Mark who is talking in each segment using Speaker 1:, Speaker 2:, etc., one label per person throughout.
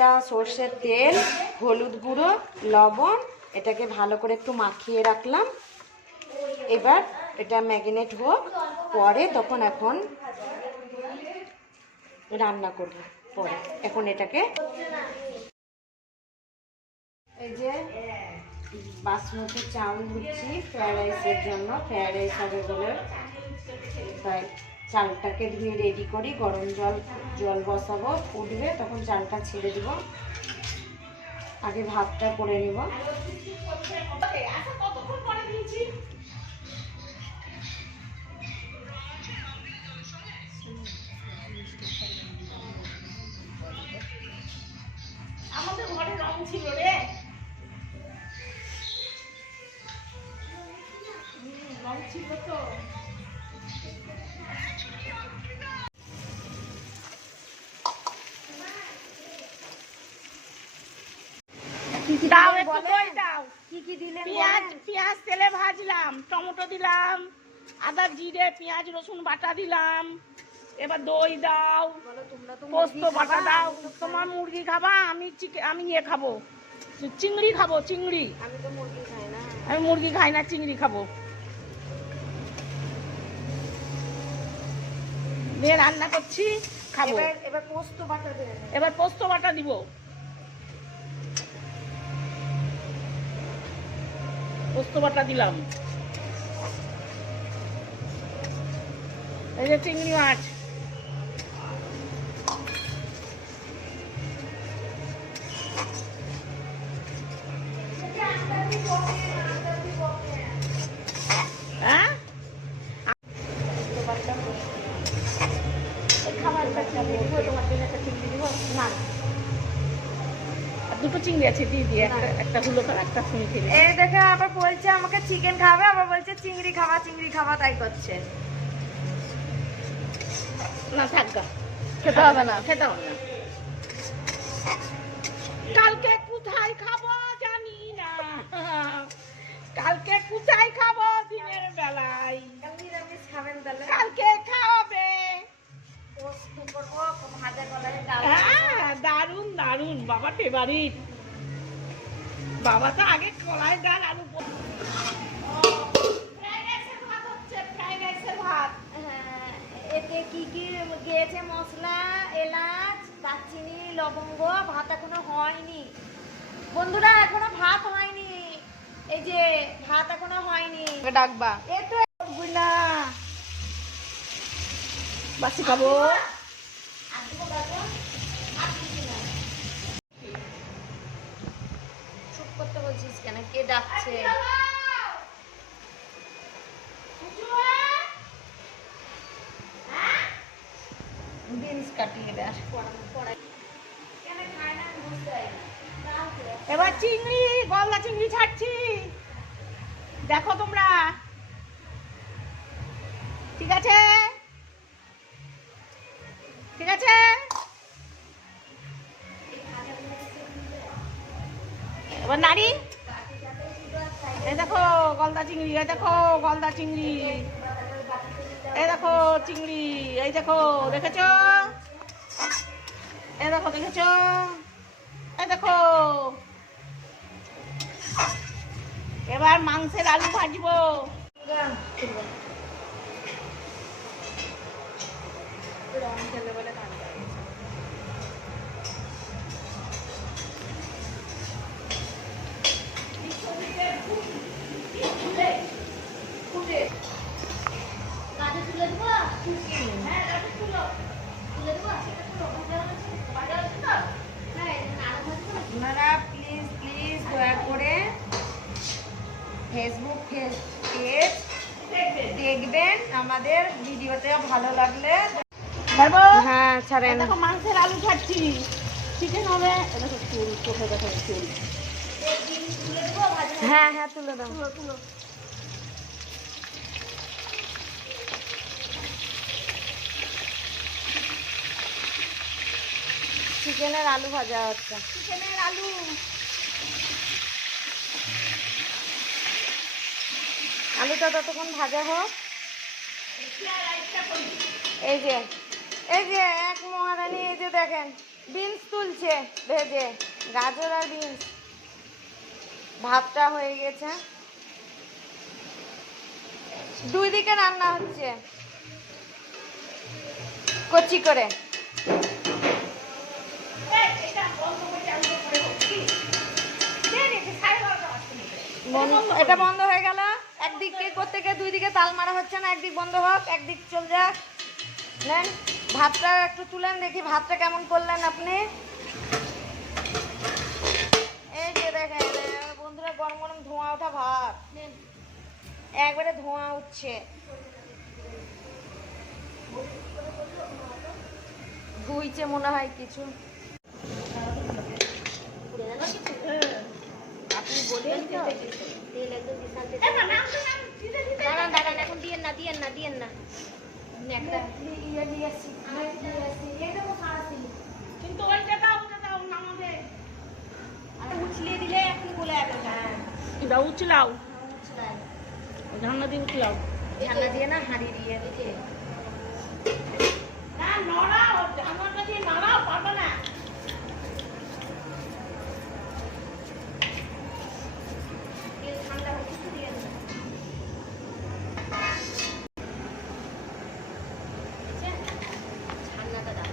Speaker 1: কাঁচা সর্ষের তেল, হলুদ গুঁড়ো, লবণ, এটাকে ভালো করে একটু মাখিয়ে রাখলাম। এবার এটা ম্যাগিনেট হোক, পরে তখন এখন রান্না করব পরে। এখন এটাকে এই যে বাসমতি চাউল ধুচ্ছি ফ্রায়েড রাইসের জন্য। ফ্রায়েড রাইস হবে বলে চালটাকে ধুয়ে রেডি করি, গরম জল জল বসাবো উঠবে তখন চালটা ছেড়ে দিব। আগে ভাতটা করে নিব।
Speaker 2: ছিল রে। রং ছিল তো। দাও একটু দই দাও?
Speaker 1: কি কি দিলেন
Speaker 2: পেঁয়াজ পেঁয়াজ তেলে ভাজলাম টমেটো দিলাম আদা জিরে পেঁয়াজ রসুন বাটা দিলাম। এবার দই দাও পোস্ত বাটা দাও। তোমার মুরগি খাবা আমি আমি ইয়ে খাব। চিংড়ি খাব চিংড়ি।
Speaker 1: আমি তো মুরগি খাই না।
Speaker 2: আমি মুরগি খাই না চিংড়ি খাব। দিয়ে রান্না করছি খাব।
Speaker 1: এবার পোস্ত বাটা
Speaker 2: এবার পোস্ত বাটা দিব। পোস্ত বাটা দিলাম। এই যে চিংড়ি মাছ। হ্যাঁ? এই খাবারটা দিব, তোমার জন্য একটা চিংড়ি দিব না দুটো চিংড়ি আছে দিয়ে দিয়ে একটা একটা হুলো কর একটা শুনি খেলে
Speaker 1: এই দেখে আবার বলছে আমাকে চিকেন খাবে আবার বলছে চিংড়ি খাওয়া চিংড়ি খাওয়া তাই করছে।
Speaker 2: না থাক গা। খেতে হবে না। খেতে হবে না। কালকে কোথায় খাব জানি না। কালকে কোথায় খাব দিনের বেলায়।
Speaker 1: নিরামিষ খাবেন তাহলে।
Speaker 2: কালকে খাওয়াবে
Speaker 1: পোস্ত করব ভাজা কলার ডাল
Speaker 2: হ্যাঁ দারুণ দারুণ বাবা ফেভারিট। বাবা তো আগে কলাই ডাল আলু
Speaker 1: হ্যাঁ, এতে কি কি গিয়েছে? মশলা এলাচ দারচিনি লবঙ্গ ভাত এখনও হয়নি। বন্ধুরা এখনও ভাত হয়নি। এই যে ভাত এখনও হয়নি।
Speaker 2: ডাকবা।
Speaker 1: এই তো
Speaker 2: বাসি খাব।
Speaker 1: করতে বলছিস কেন? কে ডাকছে?
Speaker 2: এবার চিংড়ি, গলদা চিংড়ি ছাড়ছি। দেখো তোমরা। ঠিক আছে? ঠিক আছে? এবার নারী গলদা চিংড়ি, এই দেখো গলদা চিংড়ি। এই দেখো চিংড়ি, এই দেখো, দেখেছ? এই দেখো, দেখেছ? এই দেখো। এবার মাংসের আলু ভাজবো।
Speaker 1: দেখবেন আমাদের ভিডিওটা ভালো লাগলে। হ্যাঁ ছাড়েন।
Speaker 2: মাংসের আলু ছাড়ছি। চিকেন হবে চুল চোখে দেখো চুল।
Speaker 1: হ্যাঁ হ্যাঁ তুলে দাও। চিকেনের আলু ভাজা হচ্ছে।
Speaker 2: চিকেনের আলু।
Speaker 1: আলুটা ততক্ষণ ভাজা হোক। এই যে এই যে এক মহারানী এই যে দেখেন বিনস তুলছে ভেজে গাজর আর বিনস। ভাতটা হয়ে গেছে। দুই দিকে রান্না হচ্ছে। কচি করে। এটা বন্ধ হয়ে গেল? একদিকে করতে গিয়ে দুই দিকে তাল মারা হচ্ছে না একদিক বন্ধ হোক একদিক চল যাক। নেন ভাতটা একটু তুলেন দেখি ভাতটা কেমন করলেন আপনি। এই যে দেখেন বন্ধুরা গরম গরম ধোঁয়া ওঠা ভাত। একবারে ধোঁয়া উঠছে। ধুইছে মনে হয় কিছু। বলবেন এখন দিলে এখনই বলে যাবে হ্যাঁ
Speaker 2: এটা উচলাও
Speaker 1: উছলাই
Speaker 2: ঝান্না দিয়ে উচলাও
Speaker 1: ঠান্ডা দিয়ে। না হাঁড়ি দিয়ে এই
Speaker 2: না নড়াও ঝান্নাটা দিয়ে নড়াও পারবে না
Speaker 1: তেল ঠান্ডা হচ্ছে একটু দিয়ে দেবেন ঠান্ডাটা দাও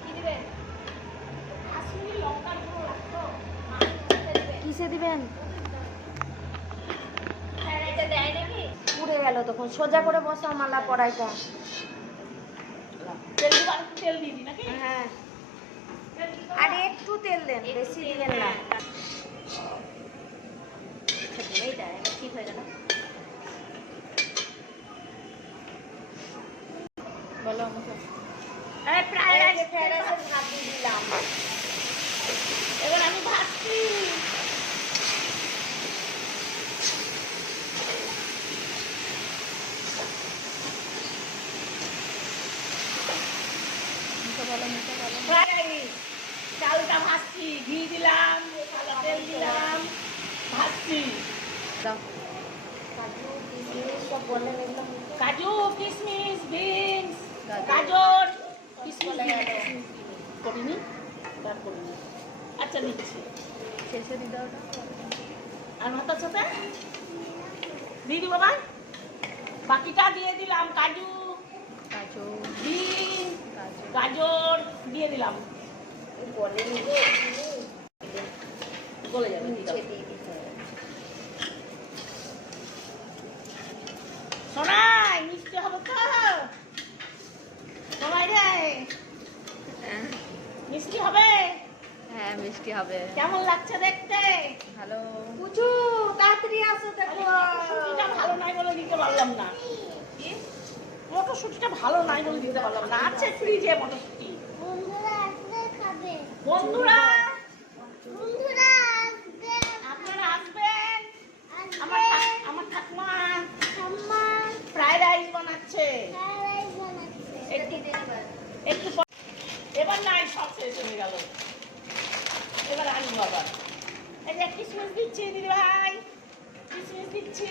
Speaker 1: কি দিবেন
Speaker 2: কাশ্মীরি লঙ্কার গুঁড়ো রাখতো
Speaker 1: কিসে দিবেন পুড়ে গেল তখন সোজা করে বসাও মালা
Speaker 2: দিই নাকি?
Speaker 1: হ্যাঁ। আর একটু তেল দেন বেশি দিবেন না। এইটা ঠিক হয়ে গেল।
Speaker 2: বলো আমাকে। এই প্রায়
Speaker 1: ভাত দিলাম।
Speaker 2: এবার আমি ভাবছি ফ্রাইড রাইস। চালটা ভাজছি ঘি দিলাম তেল দিলাম ভাজছি
Speaker 1: কাজু কিশমিশ
Speaker 2: বিনস
Speaker 1: গাজর।
Speaker 2: করিনি। আচ্ছা নিচ্ছি
Speaker 1: শেষে দিয়ে
Speaker 2: আর ভাতার সাথে? দিয়ে দিই বাবা বাকিটা দিয়ে দিলাম। কাজু
Speaker 1: কাজু।
Speaker 2: বিন
Speaker 1: কাজু।
Speaker 2: গাজর দিয়ে দিলাম। যাবে। সোনাই মিষ্টি হবে তো। সোনাই রে। মিষ্টি হবে?
Speaker 1: হ্যাঁ মিষ্টি হবে।
Speaker 2: কেমন লাগছে দেখতে?
Speaker 1: ভালো। পুচু তাড়াতাড়ি আসো দেখো।
Speaker 2: ভালো নাই বলে দিতে পারলাম না। মটরশুটিটা ভালো নাই বলে দিতে পারলাম না। আছে ফ্রিজে মটরশুটি।
Speaker 3: বন্ধুরা
Speaker 2: বন্ধুরা আপনারা আসবেন। আমার আমার ঠাকুমা ফ্রাইড রাইস বানাচ্ছে। একটু একটু এবার নাই সব শেষ হয়ে গেল। এবার আবার এই যে কিশমিশ দিচ্ছি দিদি ভাই। কিশমিশ দিচ্ছি।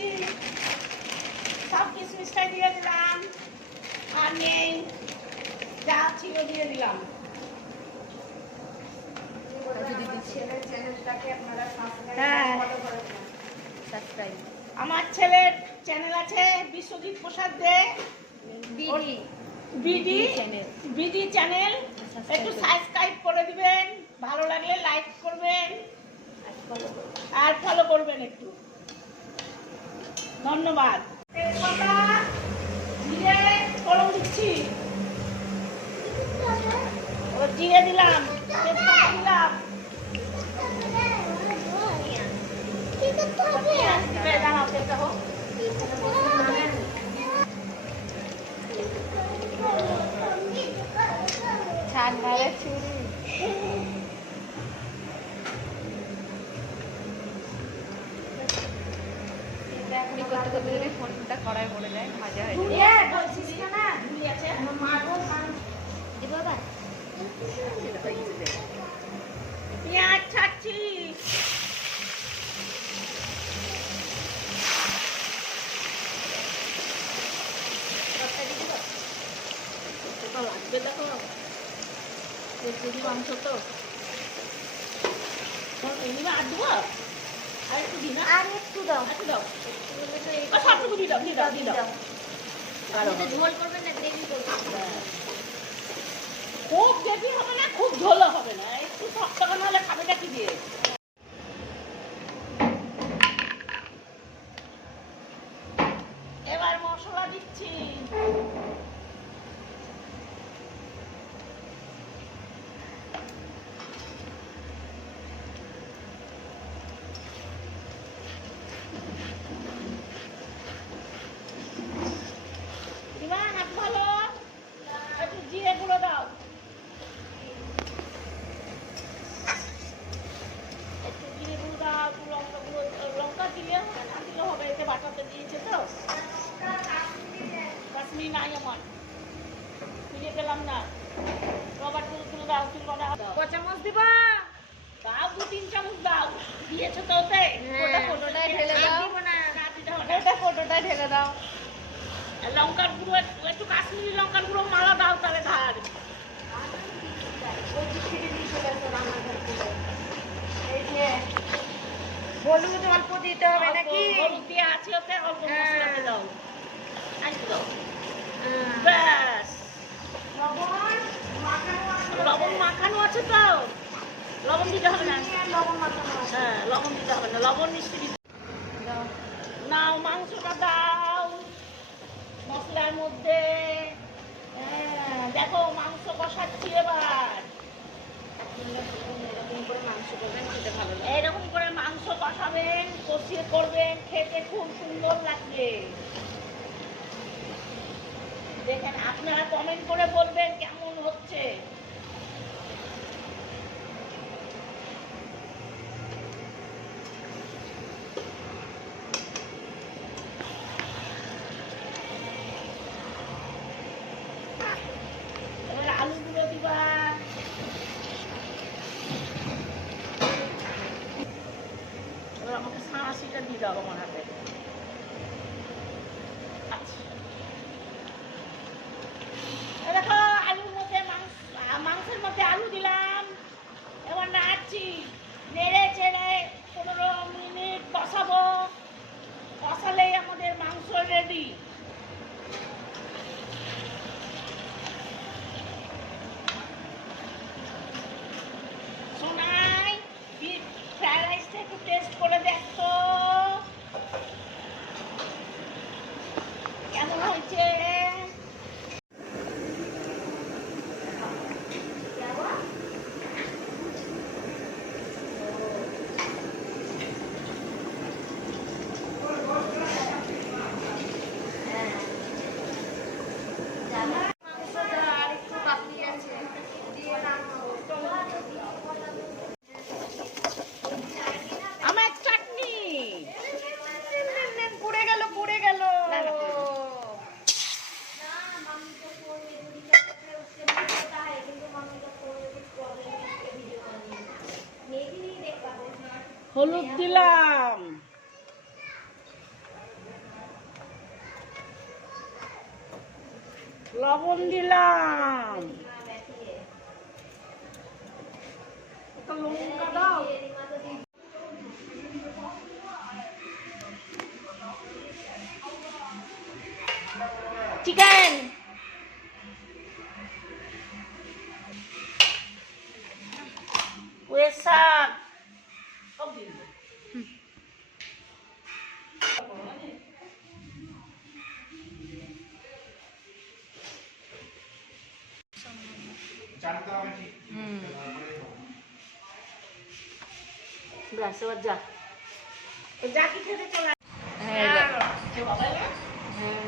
Speaker 2: সব কিশমিশটাই দিয়ে দিলাম। আর নেই। যা ছিল দিয়ে দিলাম
Speaker 1: ছেলের চ্যানেলটাকে আপনারা
Speaker 2: হ্যাঁ। আমার ছেলের চ্যানেল আছে Biswajit Prasad Dey.
Speaker 1: BD.
Speaker 2: BD
Speaker 1: channel.
Speaker 2: BD channel. একটু সাবস্ক্রাইব করে দিবেন। ভালো লাগলে লাইক করবেন। আর ফলো করবেন একটু। ধন্যবাদ।
Speaker 1: রান্নার চুরি। করতে করতে যদি ফোনটা করাই পড়ে যায় ভাজা হয়ে যায় ছাড়ছি।
Speaker 2: লাগবে দেখো কেজি মাংস তো। আর দেবো আর একটু দিই না।
Speaker 1: আর একটু দাও।
Speaker 2: একটু দাও। আর সবটুকু দিয়ে দাও দিয়ে দাও দিয়ে দাও।
Speaker 3: ঝোল করবেন না গ্রেভি করবেন
Speaker 2: খুব গ্রেভি হবে না খুব ঝোলও হবে না। একটু সব টাকা হলে খাবেটা কি দিয়ে এবার মশলা দিচ্ছি দিবা হাত ভালো একটু জিরে গুঁড়ো দাও একটু জিরে গুঁড়ো দাও একটু লঙ্কা গুঁড়ো লঙ্কা দিলে হবে না দিলে হবে এতে বাটাতে দিয়েছে তো কাশ্মীরি নাই আমার খুঁজে পেলাম না। রবার তুলে তুলে দাও তুলে দাও
Speaker 1: ক চামচ দিবা?
Speaker 2: দাও দু তিন চামচ দাও। দিয়েছ তো ওতে।
Speaker 1: ওটা কোটোটায় ঢেলে দাও।
Speaker 2: না না না।
Speaker 1: ফটোটায় ঢেলে
Speaker 2: লঙ্কার গুঁড়ো একটু কাশ্মীরি লঙ্কার গুঁড়ো মালা দাও তাহলে ধার।
Speaker 1: হলুদ অল্প দিতে হবে নাকি?
Speaker 2: আছে ওতে অল্প
Speaker 1: হ্যাঁ
Speaker 2: দাও
Speaker 1: হ্যাঁ।
Speaker 2: ব্যাস
Speaker 1: লবণ মাখানো আছে।
Speaker 2: লবণ মাখানো আছে। হ্যাঁ হ্যাঁ,
Speaker 1: এরকম করে মাংস
Speaker 2: কষাবেন কষিয়ে করবেন খেতে খুব সুন্দর লাগবে। দেখেন আপনারা কমেন্ট করে বলবেন কেমন হচ্ছে। হলুদ দিলাম লবণ দিলাম একটা লঙ্কা দাও চিকেন পুয়ের শাক সব দিয়ে দেবো।
Speaker 1: ব্যাস এবার যা
Speaker 2: যা কি খেতে চলে
Speaker 1: হ্যাঁ। হ্যাঁ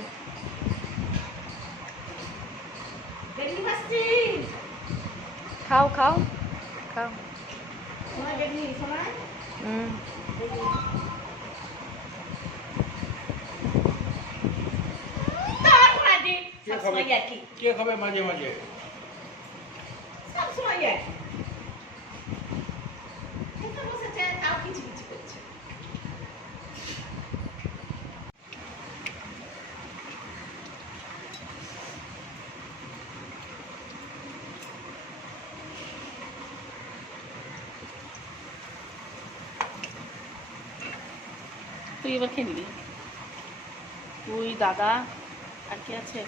Speaker 2: ভাজছি।
Speaker 1: খাও খাও খাও হুম
Speaker 4: কে খাবে?
Speaker 2: সবসময় একই।
Speaker 4: কে খাবে মাঝে মাঝে
Speaker 2: সবসময় একই। খেতে বসেছে, তাও কিছু কিছু করছে। তুই এবার খেয়ে নিবি। তুই দাদা আর কি আছে?